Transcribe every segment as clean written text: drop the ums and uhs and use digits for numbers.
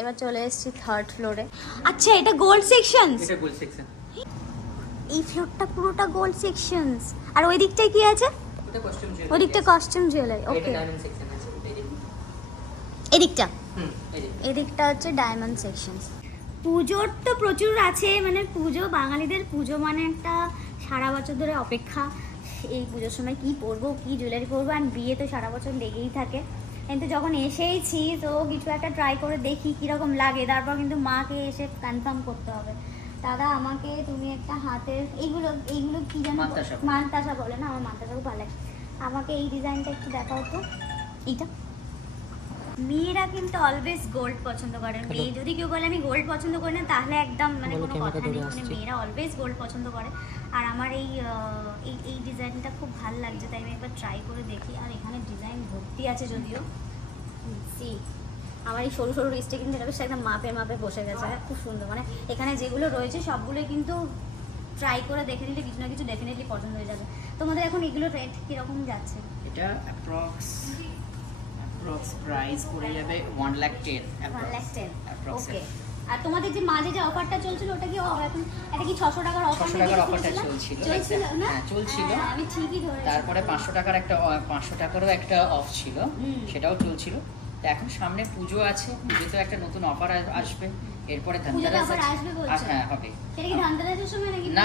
এবার চলে এসেছি থার্ড ফ্লোরে। আচ্ছা এটা গোল্ড সেকশনস? এটা গোল্ড সেকশন। এই ফ্লোরটা পুরোটা গোল্ড সেকশনস। আর ওই দিকটায় কি আছে? ওটা কস্টিউম জুয়েলারি। ওই দিকটা কস্টিউম জুয়েলারি। এটা ওকে, ডায়মন্ড সেকশন আছে এই দিকটা? এই যে এই দিকটা হচ্ছে ডায়মন্ড সেকশনস। পুজোর তো প্রচুর আছে, মানে পুজো, বাঙালিদের পুজো মানে একটা সারা বছর ধরে অপেক্ষা। এই পুজোর সময় কি পরবো, কি জুয়েলারি পরবো, আর বিয়ে তো সারা বছর লেগেই থাকে। কিন্তু যখন এসেইছি তো কিছু একটা ট্রাই করে দেখি কীরকম লাগে, তারপর কিন্তু মাকে এসে কনফার্ম করতে হবে। দাদা আমাকে তুমি একটা হাতের এইগুলো এইগুলো কি জানো, মানতাসা বলে না, আমার মানতাসা খুব ভালো লাগে। আমাকে এই ডিজাইনটা একটু দেখাও তো। এইটা মেয়েরা কিন্তু অলওয়েজ গোল্ড পছন্দ করে। মেয়ে যদি কেউ বলে আমি গোল্ড পছন্দ করি না, তাহলে একদম মানে কোনো কথা নেই। মানে মেয়েরা অলওয়েজ গোল্ড পছন্দ করে। আর আমার এই এই ডিজাইনটা খুব ভালো লাগছে, তাই আমি একবার ট্রাই করে দেখি। আর এখানে ডিজাইন ভর্তি আছে যদিও। সি আমার এই সরু সরু রিস্টে কিন্তু এটা বেশ একদম মাপে মাপে বসে গেছে, খুব সুন্দর। মানে এখানে যেগুলো রয়েছে সবগুলোই কিন্তু ট্রাই করে দেখে নিলে কিছু না কিছু ডেফিনেটলি পছন্দ হয়ে যাবে। তোমাদের এখন এগুলো রেট কীরকম যাচ্ছে? এটা অ্যাপ্রক্স প্রাইস পড়ে যাবে 1,10,000। 1,10,000 ওকে। আর তোমাদের যে মাঝে যে অফারটা চলছিল ওটা কি এখন এটা কি 600 টাকার অফার? 600 টাকার অফারটা চলছিল না? হ্যাঁ চলছিল। আমি ঠিকই ধরেছি। তারপরে 500 টাকারও একটা অফ ছিল, সেটাও চলছিল। তো এখন সামনে পুজো আছে, পুজোতে একটা নতুন অফার আসবে, এরপরে ধনতেরাস আসবে বলছো? হ্যাঁ হবে। সেটা কি ধনতেরাসের সময় নাকি? না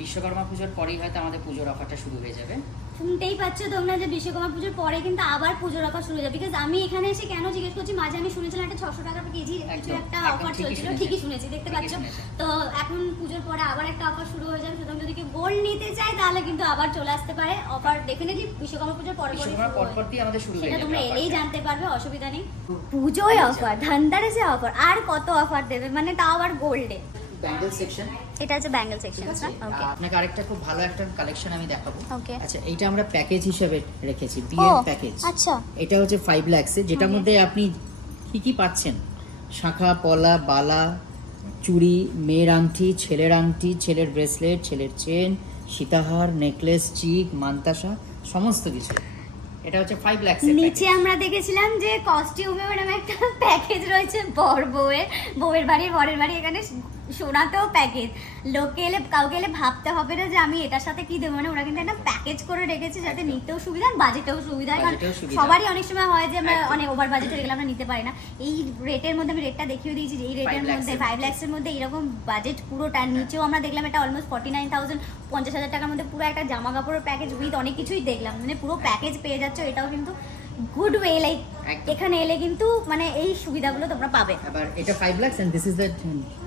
বিশ্বকর্মা পুজোর পরেই হয়তো আমাদের পুজোর অফারটা শুরু হয়ে যাবে। শুনতেই পাচ্ছ তোমরা যে বিশ্বকর্মা পুজোর পরে কিন্তু আবার পুজোর অফার শুরু হয়ে যাবে। বিকজ আমি এখানে এসে কেন জিজ্ঞেস করছি, মাঝে আমি শুনেছিলাম একটা 600 টাকা কেজি কিছু একটা অফার চলছিল। ঠিকই শুনেছি, দেখতে পাচ্ছ। তো এখন পুজোর পরে আবার একটা অফার শুরু হয়ে যাবে। সুতরাং যদি কেউ গোল্ড নিতে চায় তাহলে কিন্তু আবার চলে আসতে পারে। অফার ডেফিনেটলি বিশ্বকর্মা পুজোর পরে আমাদের শুরু হয়ে যাবে। সেটা তোমরা এলেই জানতে পারবে, অসুবিধা নেই। পুজোয় অফার, ধনতেরাসে অফার, আর কত অফার দেবে, মানে তাও আবার গোল্ডে। ব্যাঙ্গেল সেকশন, এটা হচ্ছে ব্যাঙ্গেল সেকশন। ওকে, আপনাকে আরেকটা খুব ভালো একটা কালেকশন আমি দেখাবো। ওকে, আচ্ছা এইটা আমরা প্যাকেজ হিসেবে রেখেছি, বিয়ের প্যাকেজ। আচ্ছা, এটা হচ্ছে 5 লাখস এর, যেটার মধ্যে আপনি কি কি পাচ্ছেন, শাঁখা, পলা, বালা, চুড়ি, মেয়ের আংটি, ছেলের আংটি, ছেলের ব্রেসলেট, ছেলের চেন, সীতাহার, নেকলেস, চিক, মানতাসা, সমস্ত কিছু। এটা হচ্ছে 5 লাখস এর। নিচে আমরা দেখেছিলাম যে কস্টিউমে ম্যাডাম একটা প্যাকেজ রয়েছে, বউয়ের বাড়ি, বরের বাড়ি, এখানে সোনাতেও প্যাকেজ। লোকে এলে, কাউকে এলে ভাবতে হবে না যে আমি এটার সাথে কি দেবো। মানে ওরা কিন্তু একটা প্যাকেজ করে রেখেছে যাতে নিতেও সুবিধা, বাজেটেও সুবিধা হয়। কারণ সবারই অনেক সময় হয় যে আমরা অনেক ওভার বাজেট হয়ে গেলে আমরা নিতে পারি না। এই রেটের মধ্যে আমি রেটটা দেখিয়ে দিয়েছি যে এই রেটের মধ্যে 5 লাখসের মধ্যে এরকম বাজেট পুরোটা। নিচেও আমরা দেখলাম এটা অলমোস্ট 49,000, 50,000 টাকার মধ্যে পুরো একটা জামা কাপড়ের প্যাকেজ উইথ অনেক কিছুই দেখলাম। মানে পুরো প্যাকেজ পেয়ে যাচ্ছ, এটাও কিন্তু গুড ওয়ে। লাইক এখানে এলে কিন্তু মানে এই সুবিধাগুলো তোমরা পাবে। আবার এটা 5 lakhs and this is the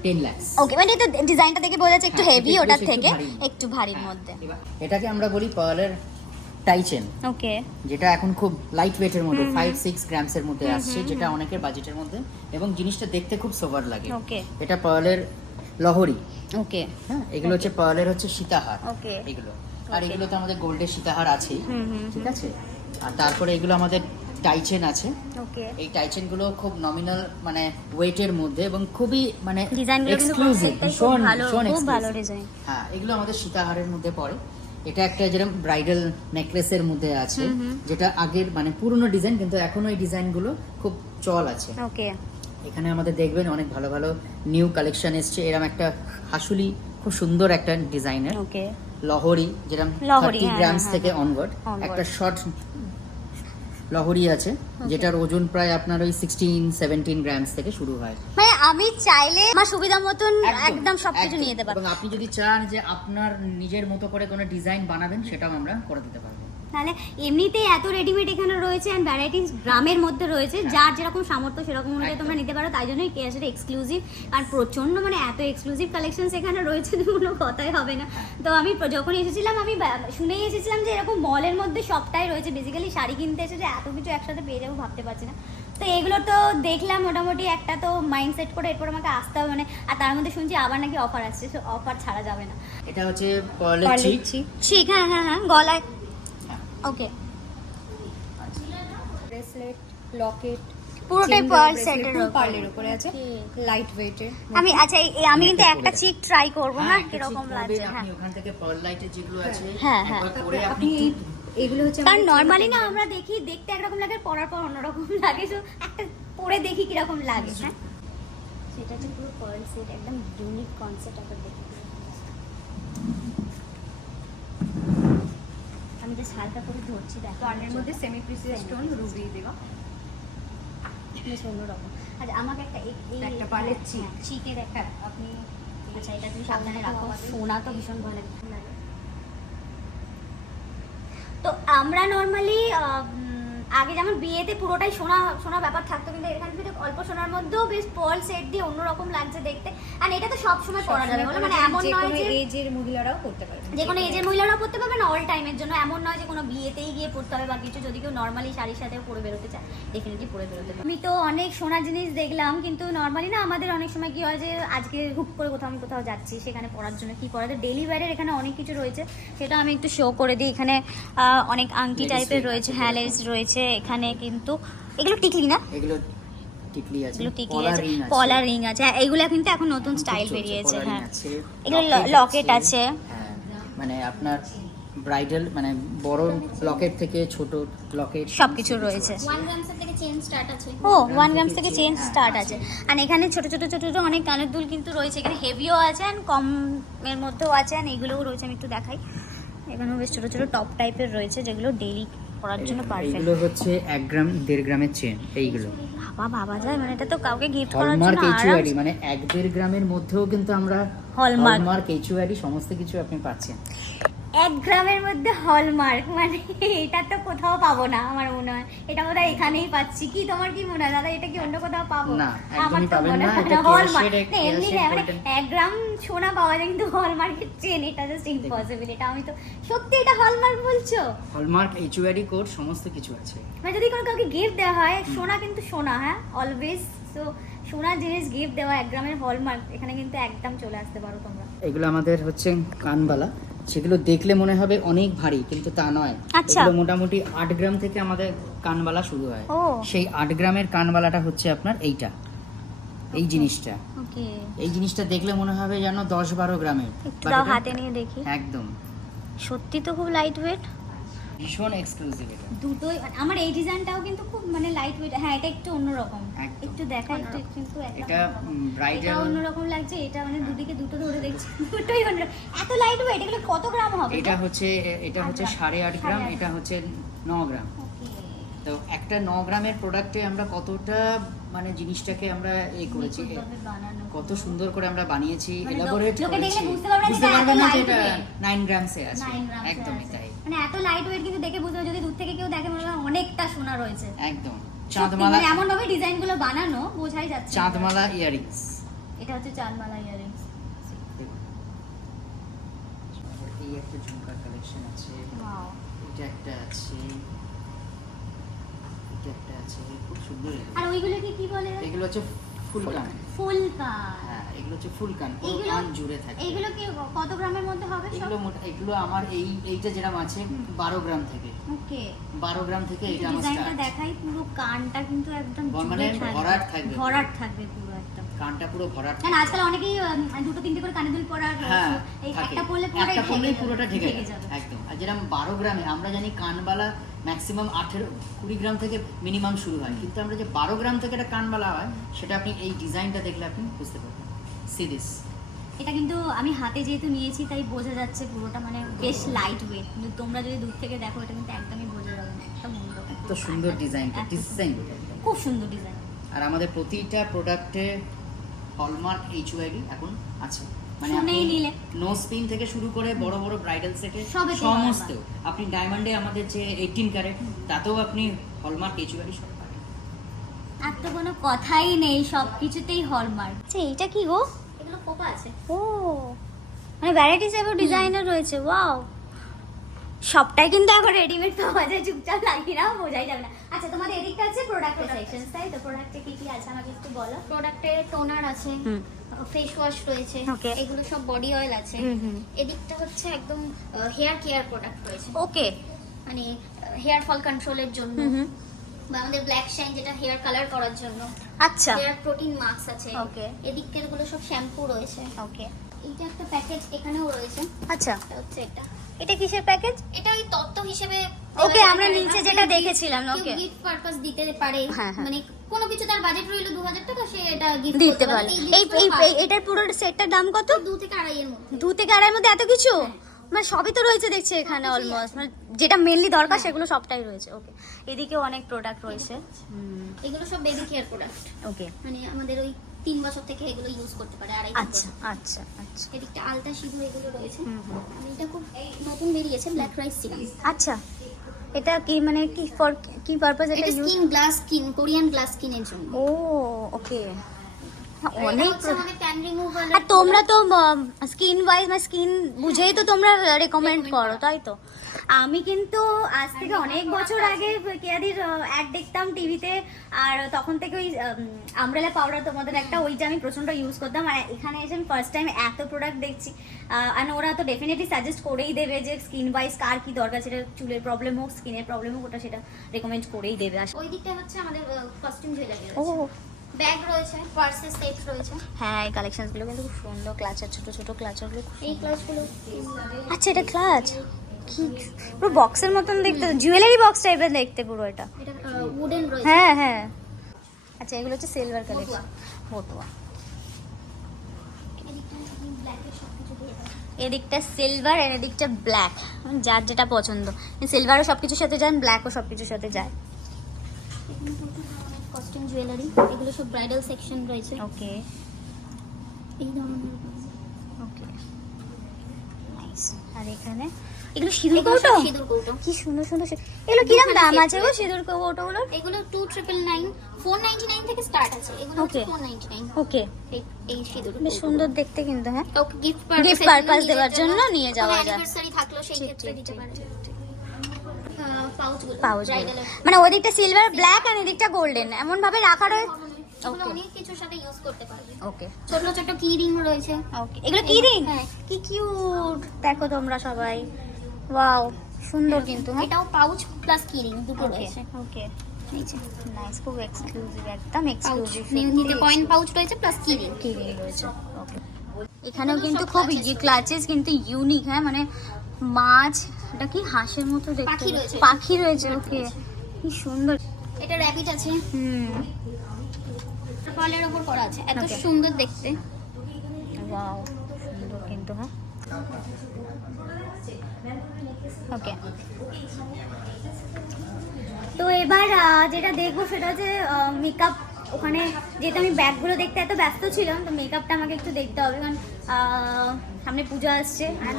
10 lakhs. Okay, মানে এটা ডিজাইনটা দেখে বোঝা যাচ্ছে একটু হেভি, ওটার থেকে একটু ভারীর মধ্যে। এটাকে আমরা বলি পার্লের টাইচেন। ওকে, যেটা এখন খুব লাইট ওয়েটের মধ্যে 5-6 গ্রামস এর মধ্যে আসছে, যেটা অনেকের বাজেটের মধ্যে, এবং জিনিসটা দেখতে খুব সোবার লাগে। ওকে, এটা পার্লের লহরি। ওকে, হ্যাঁ, এগুলো হচ্ছে পার্লের হচ্ছে সীতাহার। ওকে, এগুলো আর এগুলো তো আমাদের গোল্ডের সীতাহার আছেই, ঠিক আছে। আর তারপরে এগুলো আমাদের টাইচেন আছে। ওকে, এই টাইচেন গুলো খুব নমিনাল মানে ওয়েটের মধ্যে এবং খুবই মানে ডিজাইনগুলো কিন্তু এক্সক্লুসিভ, খুব ভালো ডিজাইন। হ্যাঁ, এগুলো আমাদের সীতাহারের মধ্যে পড়ে। এটা একটা যেরকম ব্রাইডাল নেকলেসের মধ্যে আছে, যেটা আগের মানে পুরনো ডিজাইন, কিন্তু এখনো এই ডিজাইনগুলো খুব চল আছে। ওকে, এখানে আমাদের দেখবেন অনেক ভালো ভালো নিউ কালেকশন এসছে। এরকম একটা হাসুলি খুব সুন্দর একটা ডিজাইনের। ওকে, লহরি, যেরকম 30 গ্রামস থেকে অনওয়ার্ড একটা শর্ট লহরি আছে, যেটার ওজন প্রায় আপনার ওই 16-17 গ্রামস থেকে শুরু হয়। মানে আমি চাইলে আমার সুবিধা মতন একদম সবকিছু নিয়ে যেতে পারবো। এবং আপনি যদি চান যে আপনার নিজের মতো করে কোনো ডিজাইন বানাবেন, সেটাও আমরা করে দিতে পারবো। তাহলে এমনিতেই এত রেডিমেড এখানে রয়েছে, এন্ড ভ্যারাইটিস গ্রামের মধ্যে রয়েছে, যার যেরকম সামর্থ্য সেরকম অনুযায়ী তোমরা নিতে পারো। তাই জন্যই কেয়াসের এক্সক্লুসিভ। আর প্রচন্ড মানে এত এক্সক্লুসিভ কালেকশন এখানে রয়েছে, কোনো কথাই হবে না। তো আমি যখন এসেছিলাম আমি শুনেই এসেছিলাম যে এরকম মলের মধ্যে সবটাই রয়েছে। বেসিক্যালি শাড়ি কিনতে এসে যে এত কিছু একসাথে পেয়ে যাবো ভাবতে পারছি না। তো এগুলো তো দেখলাম মোটামুটি, একটা তো মাইন্ড সেট করে এরপর আমাকে আসতে হবে। মানে আর তার মধ্যে শুনছি আবার নাকি অফার আসছে, সো অফার ছাড়া যাবে না। এটা হচ্ছে পার্লের চিক। হ্যাঁ হ্যাঁ হ্যাঁ, গলায়। ওকে, ব্রেসলেট, লকেট, পুরোটাই পার্ল সেটের পার্লের উপরে আছে, লাইট ওয়েটের। আমি আচ্ছা আমি কিন্তু একটা চিক ট্রাই করব না, কিরকম লাগছে। হ্যাঁ, আপনি ওখান থেকে পার্ল লাইটের যেগুলো আছে হ্যাঁ হ্যাঁ, একবার পরে আপনি এগুলো হচ্ছে কারণ নরমালি না আমরা দেখি দেখতে একরকম লাগে, পরার পর অন্যরকম লাগে। তো একটা পরে দেখি কিরকম লাগে। হ্যাঁ, সেটা হচ্ছে পুরো পার্ল সেট, একদম ইউনিক কনসেপ্ট একটা দেখে। আমি জাস্ট হালকা করে ধরছি, দেখো কানের মধ্যে সেমি প্রিসিয়াস স্টোন রুবি দেওয়া। বেশ অন্যরকম। আচ্ছা আমাকে একটা একটা পার্লের চিক। চিকের একটা আপনি, আচ্ছা এটা তুমি সাবধানে রাখো, সোনা তো ভীষণ ভয় লাগে। তো আমরা নর্মালি আগে যেমন বিয়েতে পুরোটাই সোনা সোনা ব্যাপার থাকতো, কিন্তু এখানে কিন্তু অল্প সোনার মধ্যেও বেশ পার্ল সেট দিয়ে অন্যরকম লাগছে দেখতে। আর এটা তো সব সময় পরা যাবে বলো, মানে এমন নয় যে এজের মহিলারাও করতে পারবে, যে কোনো এজের মহিলারাও পরতে পারবে না, অল টাইমের জন্য। এমন নয় যে কোনো বিয়েতেই গিয়ে পরতে হবে বা কিছু। যদি কেউ নর্মালি শাড়ির সাথেও পরে বেরোতে চায়, ডেফিনেটলি পরে বেরোতে পারে। আমি তো অনেক সোনার জিনিস দেখলাম, কিন্তু নর্মালি না আমাদের অনেক সময় কি হয় যে আজকে হুক করে আমি কোথাও যাচ্ছি, সেখানে পরার জন্য কি পরা যায়। ডেলি ওয়্যারের এখানে অনেক কিছু রয়েছে, সেটা আমি একটু শো করে দিই। এখানে অনেক আংটি টাইপের রয়েছে, হ্যাঁ লেস রয়েছে এখানে, কিন্তু এগুলো টিকলি না, এগুলো টিকলি আছে, এগুলো টিকলি পলা আছে, ring আছে। পলা রিং আছে। হ্যাঁ, এগুলো কিন্তু এখন নতুন স্টাইল চলছে, বেরিয়েছে। পলা ring হ্যাঁ, আছে, এগুলো locket লকেট আছে। হ্যাঁ, মানে আপনার ব্রাইডাল মানে বড় লকেট থেকে ছোট লকেট সবকিছু রয়েছে। 1 গ্রামস থেকে চেন স্টার্ট আছে। ও 1 গ্রাম থেকে চেঞ্জ স্টার্ট আছে। আর এখানে ছোট ছোট ছোট ছোট অনেক কানের দুল কিন্তু রয়েছে। এখানে হেভিও আছে আর কমের মধ্যেও আছে, আর এগুলোও রয়েছে। আমি একটু দেখাই, এখানেও বেশ ছোট ছোট টপ টাইপের রয়েছে, যেগুলো ডেইলি পরার জন্য পারফেক্ট। এইগুলো হচ্ছে 1 গ্রাম 1.5 গ্রামের চেন। এইগুলো বাবা যায়, মানে এটা তো কাউকে গিফট করার হলমার্ক জন্য এইচইউআইডি, মানে 1.5 গ্রামের মধ্যেও কিন্তু আমরা হলমার্ক হলমার্ক এইচইউআইডি সমস্ত কিছু আপনি পাচ্ছেন। 1 গ্রামের মধ্যে হলমার্ক, মানে এটা তো কোথাও পাবো না আমার মনে হয়। এটা বোধহয় এখানেই পাচ্ছি। কি তোমার কি মনে হয় দাদা, এটা কি অন্য কোথাও পাবো? না, আমার একদমই তো পাবেন মনে না। হয় এটা হলমার্ক ক্যাশের না, এমনি ক্যাশের না, মানে golden। 1 গ্রাম সোনা পাওয়া যায়, কিন্তু হলমার্কের চেন, এটা জাস্ট ইম্পসিবল। এটা আমি তো সত্যি, এটা হলমার্ক বলছো? হলমার্ক এইচইউআইডি কোড সমস্ত কিছু আছে। মানে যদি কোনো কাউকে গিফট দেওয়া হয়, সোনা কিন্তু সোনা, হ্যাঁ অলওয়েজ। সো সোনার জিনিস গিফট দেওয়া 1 গ্রামের হলমার্ক, এখানে কিন্তু একদম চলে আসতে পারো তোমরা। এগুলো আমাদের হচ্ছে কানবালা, সেগুলো দেখলে মনে হবে অনেক ভারী, কিন্তু তা নয়। আচ্ছা। এগুলো মোটামুটি 8 গ্রাম থেকে আমাদের কানবালা শুরু হয়। ও। সেই 8 গ্রামের কানবালাটা হচ্ছে আপনার এইটা, এই জিনিসটা। ওকে, এই জিনিসটা দেখলে মনে হবে যেন 10-12 গ্রামের। একটু But দাও এটা হাতে নিয়ে দেখি। একদম সত্যি তো খুব লাইট ওয়েট ভীষণ এক্সক্লুসিভ এটা। দুটোই। আমার এই ডিজাইনটাও কিন্তু খুব মানে লাইট ওয়েট। হ্যাঁ, এটা একটু অন্যরকম। একদম। একটু দেখা, একটু কিন্তু এটা এটা ব্রাইডাল, অন্যরকম লাগছে। এটা মানে দুদিকে দুটো ধরে দেখছি, দুটোই অন্যরকম। এত লাইট ওয়েট, এগুলো কত গ্রাম হবে? এটা হচ্ছে 8.5 গ্রাম, এটা হচ্ছে 9 গ্রাম। ওকে, তো একটা 9 গ্রামের প্রোডাক্টে আমরা কতটা মানে জিনিসটাকে আমরা করেছি, বানানো কত সুন্দর করে আমরা বানিয়েছি, মানে এলাবোরেট লোকে দেখলে করেছি। বুঝতে পারবে না যে বুঝতে এটা পারবে না এত যে এটা lightweight। 9 গ্রামসে আছে। 9 গ্রাম একদমই তাই, মানে এত লাইট ওয়েট কিন্তু দেখে বুঝতে হবে, যদি দূর থেকে কেউ দেখে মনে হয় অনেকটা সোনা রয়েছে। একদম। সত্যি, চাঁদমালা, মানে এমন ভাবে ডিজাইন গুলো বানানো বোঝাই যাচ্ছে। চাঁদমালা ইয়ারিংস। এটা হচ্ছে চাঁদমালা ইয়ারিংস। এই একটা ঝুমকার কালেকশন আছে, ওয়াও, এটা একটা আছে, এটা একটা আছে, খুব সুন্দর এগুলো। আর ওইগুলো কি বলে? এগুলো হচ্ছে ফুল কান। ফুল কান। হ্যাঁ, এগুলো হচ্ছে ফুল কান, পুরো এইগুলো- কান জুড়ে থাকে। এইগুলো কি কত গ্রামের মধ্যে হবে সব? এগুলো আমার এইটা যেরকম আছে 12 গ্রাম থেকে, ওকে, 12 গ্রাম থেকে এটা আমার ডিজাইনটা স্টার্ট। দেখাই, পুরো কানটা কিন্তু একদম মানে জুড়ে ভরাট থাকবে। ভরাট থাকবে পুরো একদম। কানটা পুরো ভরাট কারণ আজকাল অনেকেই দুটো তিনটে করে কানে দুল পরার, হ্যাঁ এই থাকে। একটা পরলে পুরোটাই একটা পরলেই ঢেকে পুরোটা যাবে, ঢেকে ঢেকে যাবে যাবে। একদম। আর যেরকম 12 গ্রামে আমরা জানি কানবালা ম্যাক্সিমাম 18-20 গ্রাম থেকে মিনিমাম শুরু হয়, কিন্তু আমরা যে 12 গ্রাম থেকে একটা কানবালা হয়, সেটা আপনি এই ডিজাইনটা দেখলে আপনি বুঝতে পারবেন। C this. এটা কিন্তু আমি হাতে যেহেতু নিয়েছি তাই বোঝা যাচ্ছে পুরোটা মানে বেশ লাইট ওয়েট, কিন্তু তোমরা যদি দূর থেকে দেখো এটা কিন্তু একদমই বোঝা যাবে না। একটা অন্যরকম, এত সুন্দর ডিজাইনটা, ডিজাইন। খুব সুন্দর ডিজাইন। আর আমাদের প্রতিটা প্রোডাক্টে হলমার্ক এইচইউআইডি এখন আছে, মানে শুনেই আপনি নিলে। নোজ পিন থেকে শুরু করে বড় বড় ব্রাইডাল সেটে সবেতেই সমস্ত, hallmark। আপনি ডায়মন্ডে আমাদের যে 18 ক্যারেট, তাতেও আপনি হলমার্ক এইচইউআইডি সব পাবেন। আর তো কোনো কথাই নেই, সব কিছুতেই হলমার্ক। আচ্ছা এইটা কি গো? এগুলো কোপা আছে। ও, মানে ভ্যারাইটিস এবং ডিজাইনার রয়েছে। ওয়াও, সবটাই কিন্তু এখন রেডিমেড পাওয়া যায়, চুপচাপ লাগিয়ে নাও, বোঝাই যাবে না। আচ্ছা, তোমাদের এদিকটা আছে প্রোডাক্টের সেকশন, তাই তো? প্রোডাক্টে কি কি আছে আমাকে একটু বলো। প্রোডাক্টে টোনার আছে, ফেস ওয়াশ রয়েছে, Okay. এগুলো সব বডি অয়েল আছে। এদিকটা হচ্ছে একদম হেয়ার কেয়ার প্রোডাক্ট রয়েছে, ওকে, মানে হেয়ার ফল কন্ট্রোলের জন্য বা আমাদের ব্ল্যাক শাইন যেটা হেয়ার কালার করার জন্য। আচ্ছা, হেয়ার প্রোটিন মাস্ক আছে। Okay. এদিকের গুলো সব শ্যাম্পু রয়েছে। ওকে, এইটা একটা প্যাকেজ এখানেও রয়েছে। আচ্ছা, এটা হচ্ছে এটা এটা কিসের প্যাকেজ? এটা ওই তত্ত্ব হিসেবে ওকে, আমরা নিচে যেটা দেখেছিলাম। ওকে, গিফট পারপাস দিতে পারে, হ্যাঁ, হ্যাঁ। মানে কোনো কিছু তার বাজেট রইলো 2000 টাকা, সে এটা গিফট দিতে করতে পারে। পারে। এটার পুরো সেটটার দাম কত? 2 থেকে 2.5 এর মধ্যে। 2 থেকে 2.5 মধ্যে এত কিছু? মানে সবই তো রয়েছে দেখছি এখানে অলমোস্ট, মানে যেটা মেনলি দরকার সেগুলো সবটাই রয়েছে। ওকে, এদিকেও অনেক প্রোডাক্ট রয়েছে। এগুলো সব বেবি কেয়ার প্রোডাক্ট, ওকে, মানে আমাদের ওই 3 বছর থেকে এগুলো ইউজ করতে পারে, 2.5 আচ্ছা বছর। আচ্ছা আচ্ছা এদিকটা আলতা সিঁদুর এগুলো রয়েছে। আর এটা খুব নতুন বেরিয়েছে, ব্ল্যাক রাইস সিরাম। আচ্ছা, এটা কি মানে কি ফর কি পারপাস এটা এটা use? Skin glass skin, Korean glass স্কিনের জন্য। ও ওকে, অনেক অনেক আমাদের ট্যান রিমুভাল। আর তোমরা তো স্কিন ওয়াইজ মানে স্কিন বুঝেই তো তোমরা রেকমেন্ড করো, তাই তো? আমি কিন্তু আজ থেকে অনেক বছর আগে কেয়াদির অ্যাড দেখতাম টিভিতে, আর তখন থেকে ওই আমব্রেলা পাউডার তোমাদের একটা, ওইটা আমি প্রচন্ড ইউজ করতাম। আর এখানে এসে আমি ফার্স্ট টাইম এত প্রোডাক্ট দেখছি, আর ওরা তো ডেফিনেটলি সাজেস্ট করেই দেবে যে স্কিন ওয়াইজ কার কি দরকার, সেটা চুলের প্রবলেম হোক, স্কিনের প্রবলেম হোক, ওটা সেটা রেকমেন্ড করেই দেবে। ওই দিকটা হচ্ছে আমাদের কস্টিউম জুয়েলারি ও রয়েছে, ব্যাগ রয়েছে, পার্সের সেট রয়েছে। হ্যাঁ, এই কালেকশনসগুলো কিন্তু খুব সুন্দর, ক্লাচার ছোট ছোট ক্লাচারগুলো। এই ক্লাসগুলো আচ্ছা, এটা ক্লাচ কি পুরো বক্সের মতন দেখতে, জুয়েলারি বক্স টাইপের দেখতে পুরো এটা। এটা উডেন রয়েছে। হ্যাঁ হ্যাঁ, আচ্ছা এগুলো হচ্ছে সিলভার কালেকশন, ফটোয়া। এদিকটা ব্ল্যাকের সব কিছু দিয়ে দেয়। এদিকটা সিলভার আর এদিকটা ব্ল্যাক, যার যেটা পছন্দ। সিলভারও সব কিছুর সাথে যায়, ব্ল্যাকও সব কিছুর সাথে যায়। কস্টিউম জুয়েলারি, এগুলো সব ব্রাইডাল সেকশন রয়েছে। ওকে এই ধরনের ওকে, নাইস। আর এখানে এগুলো সিঁদুর এগুলো সব কৌটো, সিঁদুর কৌটো। কি সুন্দর সুন্দর এগুলো কিরকম দুখানা দাম set আছে গো রয়েছে। সিঁদুর কৌটোগুলো? এগুলো 2999, 499 থেকে স্টার্ট আছে। এগুলো হচ্ছে Okay. 499। ওকে, এই সিঁদুর বেশ সুন্দর দেখতে কিন্তু। হ্যাঁ, ওকে, গিফট Gift purpose দেওয়ার জন্য নিয়ে যাওয়া যায়। অ্যানিভার্সারি থাকলো সেই ঠিক, ক্ষেত্রে ঠিক, দিতে ঠিক, পারে। পাউচগুলো পাউচ, ব্রাইডাল মানে ওদিকটা সিলভার ব্ল্যাক আর এদিকটা গোল্ডেন এমন ভাবে রাখা রয়েছে। এগুলো Okay. অনেক কিছুর সাথে ইউজ করতে পারবে। ওকে ছোট ছোট কি রিং রয়েছে। ওকে, এগুলো কি রিং? হ্যাঁ। কি কিউট, দেখো তোমরা সবাই, ওয়াও সুন্দর কিন্তু। হ্যাঁ, এটাও পাউচ প্লাস কি রিং দুটো ওকে রয়েছে। ওকে, এই যে নাইস, খুব এক্সক্লুসিভ, একদম পাউচ, এক্সক্লুসিভ। নিচে কয়েন পাউচ রয়েছে প্লাস কি রিং। কি রিং রয়েছে? ওকে, এখানেও কিন্তু খুব ক্লাচেস কিন্তু ইউনিক। হ্যাঁ, মানে মাছ, এটা কি হাঁসের মতো দেখতে, পাখি রয়েছে। পাখি রয়েছে। ওকে, কি সুন্দর। এটা র‍্যাবিট আছে, হুম, ফলের উপর করা আছে, এত Okay. সুন্দর দেখতে। ওয়াও সুন্দর কিন্তু। হ্যাঁ, ওকে। তো এবার যেটা দেখবো সেটা হচ্ছে মেকআপ। ওখানে যেহেতু আমি ব্যাগগুলো দেখতে এত ব্যস্ত ছিলাম, তো মেকআপটা আমাকে একটু দেখতে হবে, কারণ সামনে পুজো আসছে, আর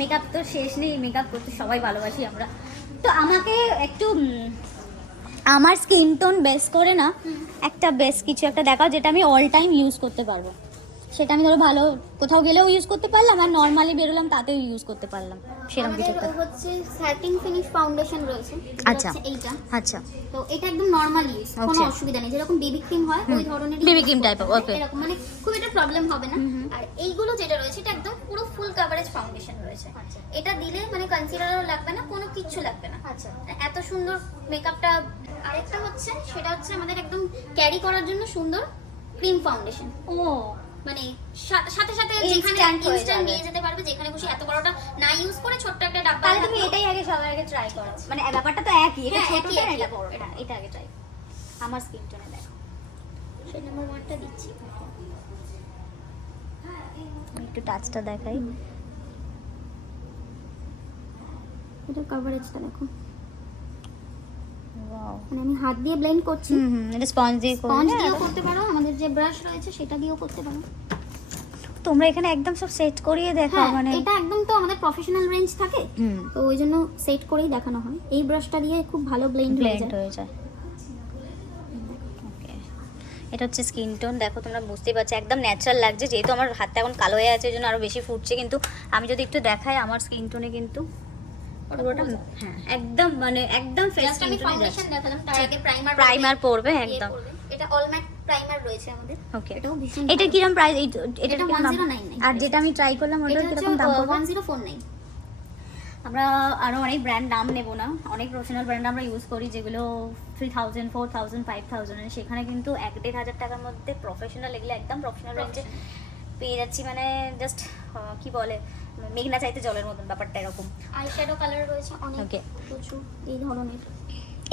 মেকআপ তো শেষ নেই, মেকআপ করতে সবাই ভালোবাসি আমরা। তো আমাকে একটু আমার স্কিন টোন বেস করে না একটা বেস কিছু একটা দেখাও, যেটা আমি অল টাইম ইউজ করতে পারবো। সেটা আমি ধরো ভালো কোথাও গেলেও ইউজ করতে পারলাম, আর নর্মালি বেরোলাম তাতেও ইউজ করতে পারলাম, সেরকম কিছু আমাদের একটা। হচ্ছে স্যাটিন ফিনিশ ফাউন্ডেশন রয়েছে। এটা আচ্ছা। হচ্ছে এইটা। আচ্ছা, তো এটা একদম নরমাল ইউজ, কোনো Okay. অসুবিধা নেই। যেরকম বেবি ক্রিম হয় ওই ধরনের BB cream type of, okay. এরকম, মানে খুব একটা প্রবলেম হবে না। আর এইগুলো যেটা রয়েছে এটা একদম পুরো ফুল কভারেজ ফাউন্ডেশন রয়েছে। আচ্ছা। এটা দিলে মানে কনসিলারও লাগবে না, কোনো কিচ্ছু লাগবে না। আচ্ছা। এত সুন্দর মেকআপটা। আরেকটা হচ্ছে সেটা হচ্ছে আমাদের একদম ক্যারি করার জন্য সুন্দর ক্রিম ফাউন্ডেশন, ও মানে সাথে সাথে যেখানে Instant হয়ে ইনস্ট্যান্ট যাবে। নিয়ে যেতে পারবে, যেখানে খুশি। এত বড়টা না ইউজ করে ছোট্ট একটা ডাব্বা। তাহলে তুমি এটাই আগে সবার আগে ট্রাই করো, মানে ব্যাপারটা তো একই, এটা হ্যাঁ, ছোট একই, না, একই। এটা বড়, এটা আগে ট্রাই আমার স্কিন টোনে দেখো। সেই নাম্বার 1টা দিচ্ছি। আমি একটু টাচটা দেখাই। এটা কভারেজটা দেখো, ওয়াও, মানে আমি হাত দিয়ে ব্লেন্ড করছি। এটা স্পঞ্জ দিয়ে স্পঞ্জ করলে দিয়েও করতে পারো, আমাদের যে ব্রাশ রয়েছে সেটা দিয়েও করতে পারো। তোমরা এখানে একদম সব সেট করিয়ে দেখাও, হ্যাঁ, মানে এটা একদম তো আমাদের প্রফেশনাল রেঞ্জ থাকে, হুম, তো ওই জন্য সেট করেই দেখানো হয়। এই ব্রাশটা দিয়ে খুব ভালো ব্লেন্ড হয়ে ব্লেন্ড যায়। হয়ে যায়। ওকে, এটা হচ্ছে স্কিন টোন, দেখো তোমরা বুঝতেই পারছো একদম ন্যাচারাল লাগছে। যেহেতু আমার হাতটা এখন কালো হয়ে আছে, ওই জন্য আরো বেশি ফুটছে, কিন্তু আমি যদি একটু দেখাই আমার স্কিন টোনে কিন্তু পুরোটা, হ্যাঁ একদম মানে একদম ফেস জাস্ট আমি স্কিন টোনে ফাউন্ডেশন যাচ্ছে। দেখালাম, তার আগে প্রাইমার প্রাইমার পড়বে একদম। এটা অল ম্যাট প্রাইমার রয়েছে আমাদের। ওকে, এটাও ভীষণ এটা ভালো। কিরকম প্রাইস? এটা এটা 1099 আর যেটা আমি ট্রাই করলাম ওটা এটা হচ্ছে কিরকম দাম পড়বে? 1049। আমরা আরো অনেক ব্র্যান্ড নাম নেব না, অনেক প্রফেশনাল ব্র্যান্ড আমরা ইউজ করি যেগুলো 3000, 4000, 5000, সেখানে কিন্তু 1-1.5 টাকার মধ্যে প্রফেশনাল, এগুলো একদম প্রফেশনাল রেঞ্জে পেয়ে যাচ্ছি। মানে জাস্ট কি বলে, মেঘনা চাইতে জলের মতন, ব্যাপারটা এরকম। আই শ্যাডো কালার রয়েছে অনেক, Okay. প্রচুর এই ধরনের।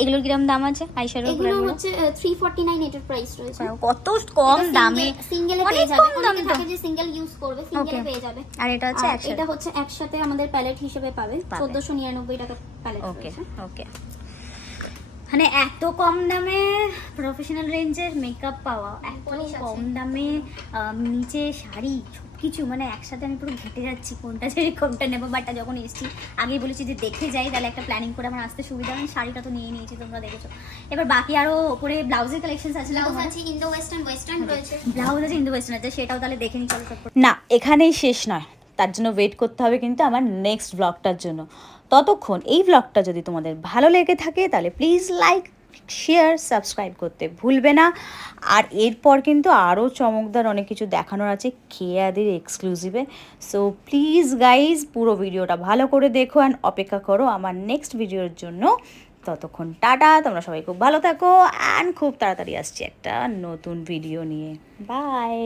এগুলোর কিরম দাম আছে আইশ্যাডো এগুলো হচ্ছে 349 এটার প্রাইস রয়েছে। কত কম দামে, সিঙ্গেলে অনেক পেয়ে যাবে, কম দাম অনেকে তো। থাকে যে সিঙ্গেল ইউজ করবে, সিঙ্গেলে Okay. পেয়ে যাবে। আর এটা হচ্ছে আর একসাথে। এটা হচ্ছে একসাথে আমাদের প্যালেট হিসেবে পাবে, 1499 টাকা প্যালেট ওকে রয়েছে। ওকে, মানে এত কম দামে প্রফেশনাল রেঞ্জের মেকআপ পাওয়া, এত Polish আছে। কম দামে নিচে শাড়ি সবকিছু, মানে একসাথে আমি পুরো ঘেটে যাচ্ছি কোনটা ছেড়ে কোনটা নেবো। বাট যখন এসেছি আগেই বলেছি যে দেখে যাই, তাহলে একটা প্ল্যানিং করে আমার আসতে সুবিধা হয়। শাড়িটা তো নিয়ে নিয়েছি, তোমরা দেখেছো। এবার বাকি আরো ওপরে ব্লাউজের কালেকশন আছে না? ব্লাউজ আছে ইন্দো ওয়েস্টার্ন রয়েছে। ব্লাউজ আছে, ইন্দো ওয়েস্টার্ন আছে, সেটাও তাহলে দেখে নিই চলো তারপর। না, এখানেই শেষ নয়, তার জন্য ওয়েট করতে হবে কিন্তু আমার নেক্সট ব্লগটার জন্য। ততক্ষণ এই ব্লগটা যদি তোমাদের ভালো লেগে থাকে তাহলে প্লিজ লাইক, শেয়ার, সাবস্ক্রাইব করতে ভুলবে না। আর এরপর কিন্তু আরও চমকদার অনেক কিছু দেখানোর আছে কেয়াদের এক্সক্লুসিভে। সো প্লিজ গাইজ পুরো ভিডিওটা ভালো করে দেখো অ্যান্ড অপেক্ষা করো আমার নেক্সট ভিডিওর জন্য। ততক্ষণ টাটা, তোমরা সবাই খুব ভালো থাকো অ্যান্ড খুব তাড়াতাড়ি আসছি একটা নতুন ভিডিও নিয়ে। বাই।